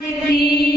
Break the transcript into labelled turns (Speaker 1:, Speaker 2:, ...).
Speaker 1: Happy